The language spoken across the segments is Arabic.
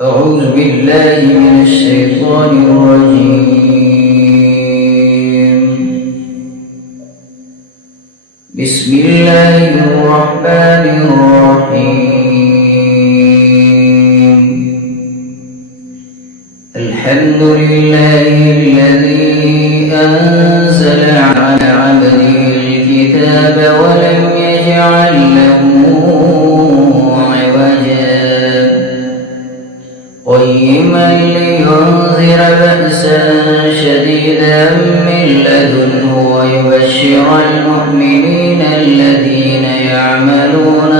أعوذ بالله من الشيطان الرجيم. بسم الله الرحمن الرحيم. الحمد لله الذي أنزل على عبده الكتاب ولم يجعل له قيما لينذر بأسا شديدا من لدنه ويبشر المؤمنين الذين يعملون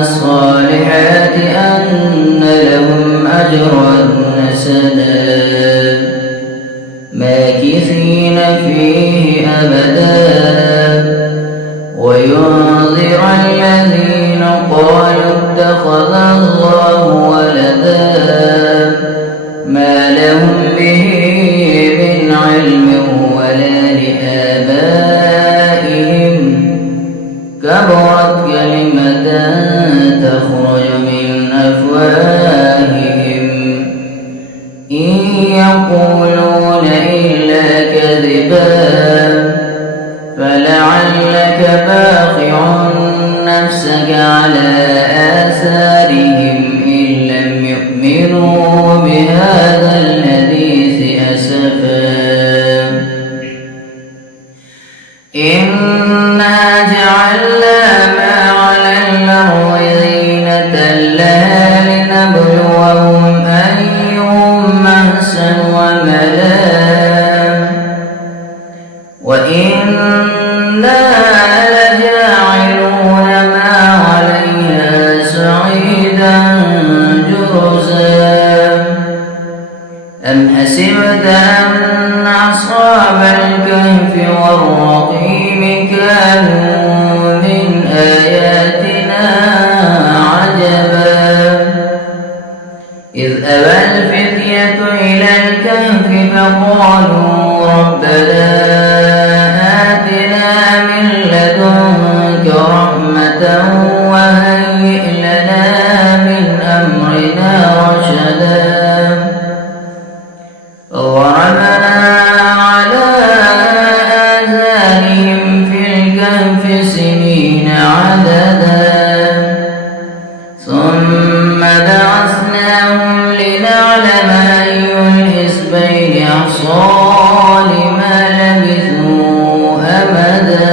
الصالحات أن لهم أجرا حسنا ماكثين فيه أبدا وينذر الذين قالوا اتخذ الله ولدا ما لهم به من علم ولا لآبائهم كبرت كلمة تخرج من أفواههم إن يقولون إلا كذبا فلعلك باخع نفسك على آثارهم إن لم يؤمنوا بهذا الحديث أسفا إنا جعلنا ما على الأرض زينة لها لنبلوهم أيهم أحسن عملا وإنا لجاعلون ما عليها صعيدا جرزا أم حسبت أن أصحاب الكهف والرقيم كانوا من آياتنا عجبا إذ أبى الفتية إلى الكهف فقالوا ربنا آتنا من لدنك رحمة وهيئ لنا من أمرنا رشدا فضربنا على آذانهم في الكهف سنين عددا ثم بعثناهم لنعلم أي الحزبين أحصى لما لبثوا أمدا